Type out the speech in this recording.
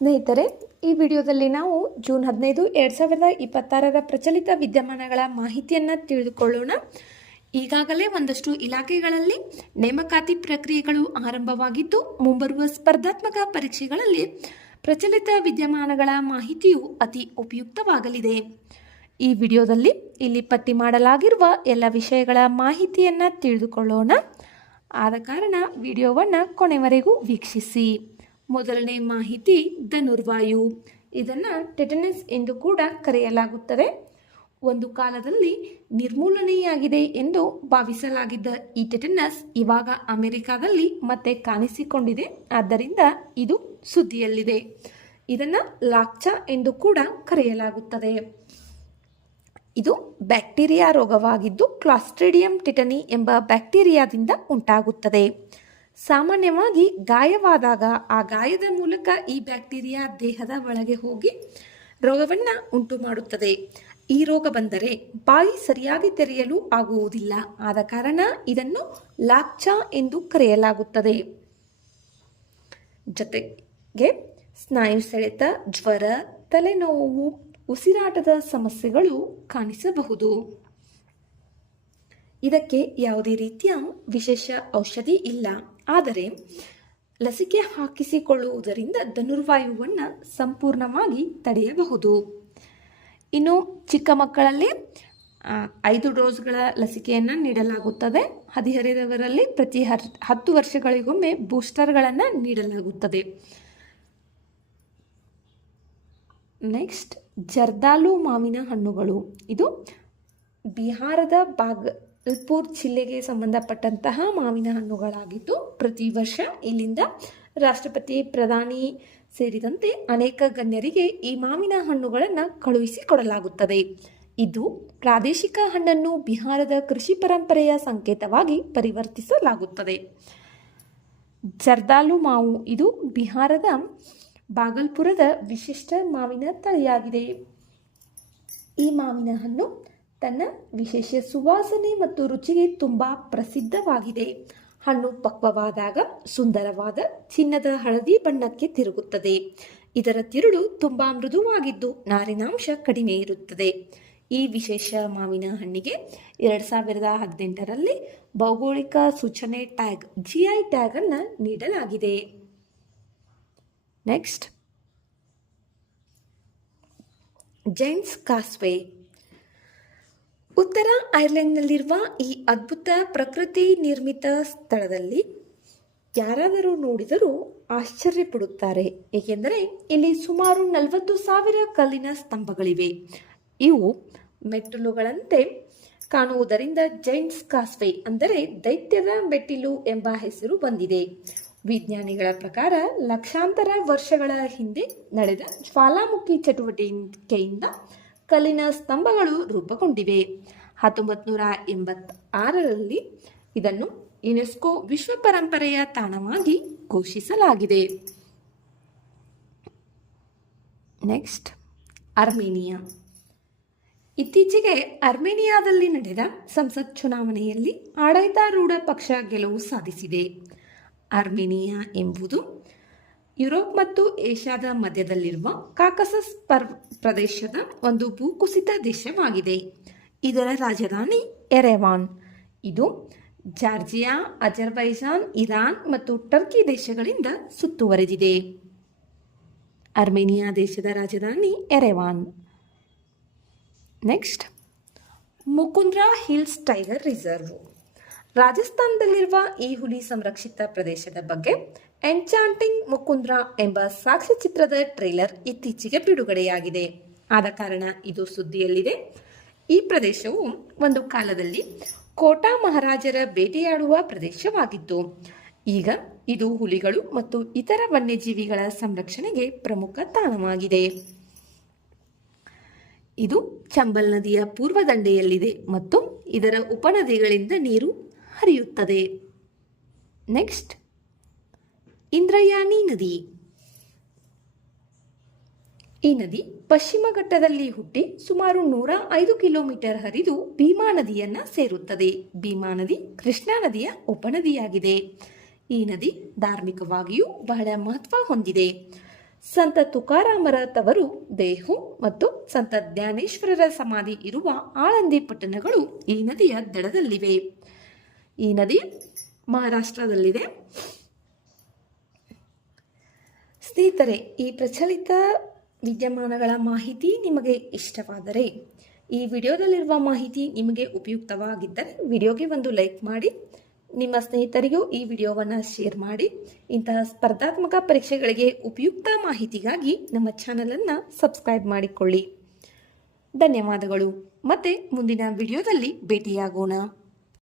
ಸ್ನೇಹಿತರೆ, ಈ ವಿಡಿಯೋದಲ್ಲಿ ನಾವು ಜೂನ್ 15, 2026 ಪ್ರಚಲಿತ ವಿದ್ಯಮಾನಗಳ ಮಾಹಿತಿಯನ್ನು ತಿಳಿದುಕೊಳ್ಳೋಣ. ಈಗಾಗಲೇ ಒಂದಷ್ಟು ಇಲಾಖೆಗಳಲ್ಲಿ ನೇಮಕಾತಿ ಪ್ರಕ್ರಿಯೆಗಳು ಆರಂಭವಾಗಿದ್ದು, ಮುಂಬರುವ ಸ್ಪರ್ಧಾತ್ಮಕ ಪರೀಕ್ಷೆಗಳಲ್ಲಿ ಪ್ರಚಲಿತ ವಿದ್ಯಮಾನಗಳ ಮಾಹಿತಿಯು ಅತಿ ಉಪಯುಕ್ತವಾಗಲಿದೆ. ಈ ವಿಡಿಯೋದಲ್ಲಿ ಇಲ್ಲಿ ಪಟ್ಟಿ ಮಾಡಲಾಗಿರುವ ಎಲ್ಲ ವಿಷಯಗಳ ಮಾಹಿತಿಯನ್ನು ತಿಳಿದುಕೊಳ್ಳೋಣ. ಆದ ಕಾರಣ ವಿಡಿಯೋವನ್ನು ಕೊನೆವರೆಗೂ ವೀಕ್ಷಿಸಿ. ಮೊದಲನೇ ಮಾಹಿತಿ ಧನುರ್ವಾಯು. ಇದನ್ನು ಟೆಟನಸ್ ಎಂದು ಕೂಡ ಕರೆಯಲಾಗುತ್ತದೆ. ಒಂದು ಕಾಲದಲ್ಲಿ ನಿರ್ಮೂಲನೆಯಾಗಿದೆ ಎಂದು ಭಾವಿಸಲಾಗಿದ್ದ ಈ ಟೆಟನಸ್ ಇವಾಗ ಅಮೆರಿಕಾದಲ್ಲಿ ಮತ್ತೆ ಕಾಣಿಸಿಕೊಂಡಿದೆ. ಆದ್ದರಿಂದ ಇದು ಸುದ್ದಿಯಲ್ಲಿದೆ. ಇದನ್ನು ಲಾಕ್ಚಾ ಎಂದು ಕೂಡ ಕರೆಯಲಾಗುತ್ತದೆ. ಇದು ಬ್ಯಾಕ್ಟೀರಿಯಾ ರೋಗವಾಗಿದ್ದು ಕ್ಲಾಸ್ಟ್ರಿಡಿಯಂ ಟಿಟನಿ ಎಂಬ ಬ್ಯಾಕ್ಟೀರಿಯಾದಿಂದ ಉಂಟಾಗುತ್ತದೆ. ಸಾಮಾನ್ಯವಾಗಿ ಗಾಯವಾದಾಗ ಆ ಗಾಯದ ಮೂಲಕ ಈ ಬ್ಯಾಕ್ಟೀರಿಯಾ ದೇಹದ ಒಳಗೆ ಹೋಗಿ ರೋಗವನ್ನು ಉಂಟು ಮಾಡುತ್ತದೆ. ಈ ರೋಗ ಬಂದರೆ ಬಾಯಿ ಸರಿಯಾಗಿ ತೆರೆಯಲು ಆಗುವುದಿಲ್ಲ. ಆದ ಕಾರಣ ಇದನ್ನು ಲಾಕ್ಚಾ ಎಂದು ಕರೆಯಲಾಗುತ್ತದೆ. ಜೊತೆಗೆ ಸ್ನಾಯು ಸೆಳೆತ, ಜ್ವರ, ತಲೆನೋವು, ಉಸಿರಾಟದ ಸಮಸ್ಯೆಗಳು ಕಾಣಿಸಬಹುದು. ಇದಕ್ಕೆ ಯಾವುದೇ ರೀತಿಯ ವಿಶೇಷ ಔಷಧಿ ಇಲ್ಲ. ಆದರೆ ಲಸಿಕೆ ಹಾಕಿಸಿಕೊಳ್ಳುವುದರಿಂದ ಧನುರ್ವಾಯುವನ್ನು ಸಂಪೂರ್ಣವಾಗಿ ತಡೆಯಬಹುದು. ಇನ್ನು ಚಿಕ್ಕ ಮಕ್ಕಳಲ್ಲಿ 5 ಡೋಸ್ಗಳ ಲಸಿಕೆಯನ್ನು ನೀಡಲಾಗುತ್ತದೆ. ಹದಿಹರೆಯದವರಲ್ಲಿ ಪ್ರತಿ 10 ವರ್ಷಗಳಿಗೊಮ್ಮೆ ಬೂಸ್ಟರ್ಗಳನ್ನು ನೀಡಲಾಗುತ್ತದೆ. ನೆಕ್ಸ್ಟ್, ಜರ್ದಾಲು ಮಾವಿನ ಹಣ್ಣುಗಳು. ಇದು ಬಿಹಾರದ ಬಾಗಲ್ಪುರ್ ಜಿಲ್ಲೆಗೆ ಸಂಬಂಧಪಟ್ಟಂತಹ ಮಾವಿನ ಹಣ್ಣುಗಳಾಗಿದ್ದು, ಪ್ರತಿ ವರ್ಷ ಇಲ್ಲಿಂದ ರಾಷ್ಟ್ರಪತಿ, ಪ್ರಧಾನಿ ಸೇರಿದಂತೆ ಅನೇಕ ಗಣ್ಯರಿಗೆ ಈ ಮಾವಿನ ಹಣ್ಣುಗಳನ್ನು ಕಳುಹಿಸಿಕೊಡಲಾಗುತ್ತದೆ. ಇದು ಪ್ರಾದೇಶಿಕ ಹಣ್ಣನ್ನು ಬಿಹಾರದ ಕೃಷಿ ಪರಂಪರೆಯ ಸಂಕೇತವಾಗಿ ಪರಿವರ್ತಿಸಲಾಗುತ್ತದೆ. ಜರ್ದಾಲು ಮಾವು ಇದು ಬಿಹಾರದ ಬಾಗಲ್ಪುರದ ವಿಶಿಷ್ಟ ಮಾವಿನ ತಳಿಯಾಗಿದೆ. ಈ ಮಾವಿನ ಹಣ್ಣು ತನ್ನ ವಿಶೇಷ ಸುವಾಸನೆ ಮತ್ತು ರುಚಿಗೆ ತುಂಬ ಪ್ರಸಿದ್ಧವಾಗಿದೆ. ಹಣ್ಣು ಪಕ್ವವಾದಾಗ ಸುಂದರವಾದ ಚಿನ್ನದ ಹಳದಿ ಬಣ್ಣಕ್ಕೆ ತಿರುಗುತ್ತದೆ. ಇದರ ತಿರುಳು ತುಂಬ ಮೃದುವಾಗಿದ್ದು ನಾರಿನಾಂಶ ಕಡಿಮೆ ಇರುತ್ತದೆ. ಈ ವಿಶೇಷ ಮಾವಿನ ಹಣ್ಣಿಗೆ 2018ರಲ್ಲಿ ಭೌಗೋಳಿಕ ಸೂಚನೆ ಟ್ಯಾಗ್ GI ಟ್ಯಾಗ್ ಅನ್ನು ನೀಡಲಾಗಿದೆ. ನೆಕ್ಸ್ಟ್, ಜೈನ್ಸ್ ಕಾಸ್ವೇ. ಉತ್ತರ ಐರ್ಲೆಂಡ್ನಲ್ಲಿರುವ ಈ ಅದ್ಭುತ ಪ್ರಕೃತಿ ನಿರ್ಮಿತ ಸ್ಥಳದಲ್ಲಿ ಯಾರಾದರೂ ನೋಡಿದರೂ ಆಶ್ಚರ್ಯಪಡುತ್ತಾರೆ. ಏಕೆಂದರೆ ಇಲ್ಲಿ ಸುಮಾರು 40,000 ಕಲ್ಲಿನ ಸ್ತಂಭಗಳಿವೆ. ಇವು ಮೆಟ್ಟಿಲುಗಳಂತೆ ಕಾಣುವುದರಿಂದ ಜೈನ್ಸ್ ಕಾಸ್ವೇ ಅಂದರೆ ದೈತ್ಯದ ಮೆಟ್ಟಿಲು ಎಂಬ ಹೆಸರು ಬಂದಿದೆ. ವಿಜ್ಞಾನಿಗಳ ಪ್ರಕಾರ ಲಕ್ಷಾಂತರ ವರ್ಷಗಳ ಹಿಂದೆ ನಡೆದ ಜ್ವಾಲಾಮುಖಿ ಚಟುವಟಿಕೆಯಿಂದ ಕಲ್ಲಿನ ಸ್ತಂಭಗಳು ರೂಪುಗೊಂಡಿವೆ. 1986ರಲ್ಲಿ ಇದನ್ನು ಯುನೆಸ್ಕೋ ವಿಶ್ವ ಪರಂಪರೆಯ ತಾಣವಾಗಿ ಘೋಷಿಸಲಾಗಿದೆ. Next, Armenia. ಇತ್ತೀಚೆಗೆ ಅರ್ಮೇನಿಯಾದಲ್ಲಿ ನಡೆದ ಸಂಸತ್ ಚುನಾವಣೆಯಲ್ಲಿ ಆಡಳಿತಾರೂಢ ಪಕ್ಷ ಗೆಲುವು ಸಾಧಿಸಿದೆ. ಅರ್ಮೇನಿಯಾ ಎಂಬುದು ಯುರೋಪ್ ಮತ್ತು ಏಷ್ಯಾದ ಮಧ್ಯದಲ್ಲಿರುವ ಕಾಕಸಸ್ ಪ್ರದೇಶದ ಒಂದು ಭೂಕುಸಿತ ದೇಶವಾಗಿದೆ. ಇದರ ರಾಜಧಾನಿ ಎರೆವಾನ್. ಇದು ಜಾರ್ಜಿಯಾ, ಅಜರ್ಬೈಜಾನ್, ಇರಾನ್ ಮತ್ತು ಟರ್ಕಿ ದೇಶಗಳಿಂದ ಸುತ್ತುವರೆದಿದೆ. ಅರ್ಮೇನಿಯಾ ದೇಶದ ರಾಜಧಾನಿ Yerevan. Next, Mukundra Hills Tiger Reserve. ರಾಜಸ್ಥಾನದಲ್ಲಿರುವ ಈ ಹುಲಿ ಸಂರಕ್ಷಿತ ಪ್ರದೇಶದ ಬಗ್ಗೆ ಎನ್ಚಾಂಟಿಂಗ್ ಮುಕುಂದ್ರ ಎಂಬ ಸಾಕ್ಷ್ಯಚಿತ್ರದ ಟ್ರೇಲರ್ ಇತ್ತೀಚೆಗೆ ಬಿಡುಗಡೆಯಾಗಿದೆ. ಆದ ಕಾರಣ ಇದು ಸುದ್ದಿಯಲ್ಲಿದೆ. ಈ ಪ್ರದೇಶವು ಒಂದು ಕಾಲದಲ್ಲಿ ಕೋಟಾ ಮಹಾರಾಜರ ಬೇಟೆಯಾಡುವ ಪ್ರದೇಶವಾಗಿತ್ತು. ಈಗ ಇದು ಹುಲಿಗಳು ಮತ್ತು ಇತರ ವನ್ಯಜೀವಿಗಳ ಸಂರಕ್ಷಣೆಗೆ ಪ್ರಮುಖ ತಾಣವಾಗಿದೆ. ಇದು ಚಂಬಲ್ ನದಿಯ ಪೂರ್ವ ದಂಡೆಯಲ್ಲಿದೆ ಮತ್ತು ಇದರ ಉಪನದಿಗಳಿಂದ ನೀರು ಹರಿಯುತ್ತದೆ. ನೆಕ್ಸ್ಟ್, ಇಂದ್ರಾಯಣಿ ನದಿ. ಈ ನದಿ ಪಶ್ಚಿಮ ಘಟ್ಟದಲ್ಲಿ ಹುಟ್ಟಿ ಸುಮಾರು 105 ಕಿಲೋಮೀಟರ್ ಹರಿದು ಭೀಮಾ ನದಿಯನ್ನು ಸೇರುತ್ತದೆ. ಭೀಮಾ ನದಿ ಕೃಷ್ಣಾ ನದಿಯ ಉಪನದಿಯಾಗಿದೆ. ಈ ನದಿ ಧಾರ್ಮಿಕವಾಗಿಯೂ ಬಹಳ ಮಹತ್ವ ಹೊಂದಿದೆ. ಸಂತ ತುಕಾರಾಮರ ತವರು ದೇಹು ಮತ್ತು ಸಂತ ಜ್ಞಾನೇಶ್ವರರ ಸಮಾಧಿ ಇರುವ ಆಳಂದಿ ಪಟ್ಟಣಗಳು ಈ ನದಿಯ ದಡದಲ್ಲಿವೆ. ಈ ನದಿ ಮಹಾರಾಷ್ಟ್ರದಲ್ಲಿದೆ. ಸ್ನೇಹಿತರೆ, ಈ ಪ್ರಚಲಿತ ವಿದ್ಯಮಾನಗಳ ಮಾಹಿತಿ ನಿಮಗೆ ಇಷ್ಟವಾದರೆ, ಈ ವಿಡಿಯೋದಲ್ಲಿರುವ ಮಾಹಿತಿ ನಿಮಗೆ ಉಪಯುಕ್ತವಾಗಿದ್ದರೆ ವಿಡಿಯೋಗೆ ಒಂದು ಲೈಕ್ ಮಾಡಿ, ನಿಮ್ಮ ಸ್ನೇಹಿತರಿಗೂ ಈ ವಿಡಿಯೋವನ್ನು ಶೇರ್ ಮಾಡಿ. ಇಂತಹ ಸ್ಪರ್ಧಾತ್ಮಕ ಪರೀಕ್ಷೆಗಳಿಗೆ ಉಪಯುಕ್ತ ಮಾಹಿತಿಗಾಗಿ ನಮ್ಮ ಚಾನಲನ್ನು ಸಬ್ಸ್ಕ್ರೈಬ್ ಮಾಡಿಕೊಳ್ಳಿ. ಧನ್ಯವಾದಗಳು. ಮತ್ತೆ ಮುಂದಿನ ವಿಡಿಯೋದಲ್ಲಿ ಭೇಟಿಯಾಗೋಣ.